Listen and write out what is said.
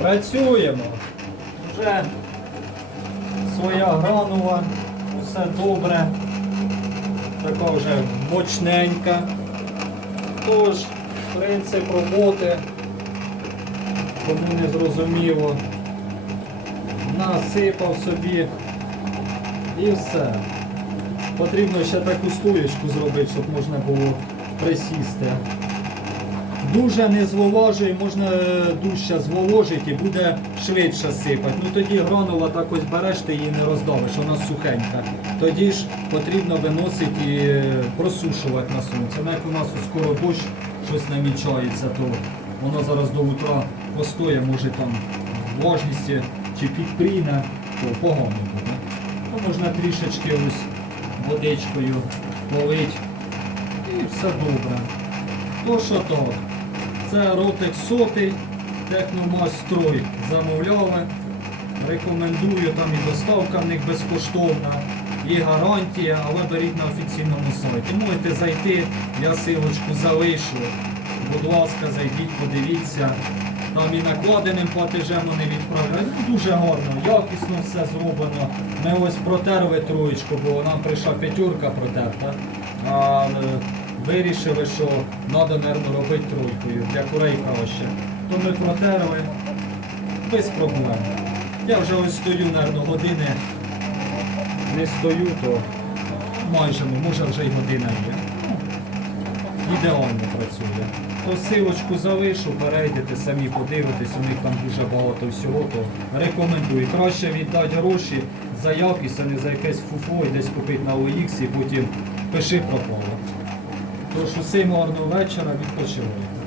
Працюємо. Вже своя гранула, все добре. Така вже мощненька. Тож, принцип роботи, кому не зрозуміло, насипав собі і все. Потрібно ще таку стоєчку зробити, щоб можна було присісти. Дуже не зволожує, можна е, дужче зволожити і буде швидше сипати. Ну тоді гранула так ось береш, ти її не роздавиш, вона сухенька. Тоді ж потрібно виносити і е, просушувати на сонці. Ну, як у нас скоро дощ щось намічається, то воно зараз до утра постоє, може там в влажності чи підпріне, то погано буде. Ну, можна трішечки ось водичкою полить і все добре. Що так, це ротик сотий, техномастрой замовляли. Рекомендую, там і доставка в них безкоштовна, і гарантія, але беріть на офіційному сайті. Можете зайти, я силочку залишу. Будь ласка, зайдіть, подивіться. Там і накладеним платежем вони відправляють. Ну, дуже гарно, якісно все зроблено. Ми ось протерли троєчку, бо нам прийшла п'ятерка протерта. Е, вирішили, що треба, мабуть, робити тройкою. Для курей краще. То ми протерли без проблем. Я вже ось стою, мабуть, години. Не стою, то майже, ну, може вже й година є. Ну, ідеально працює. То силочку залишу, перейдете, самі подивитесь, у них там дуже багато всього, то рекомендую. Краще віддати гроші за якість, а не за якесь фуфло і десь купити на OX і потім пиши пропало. Тож усім гарного вечора, відпочивайте.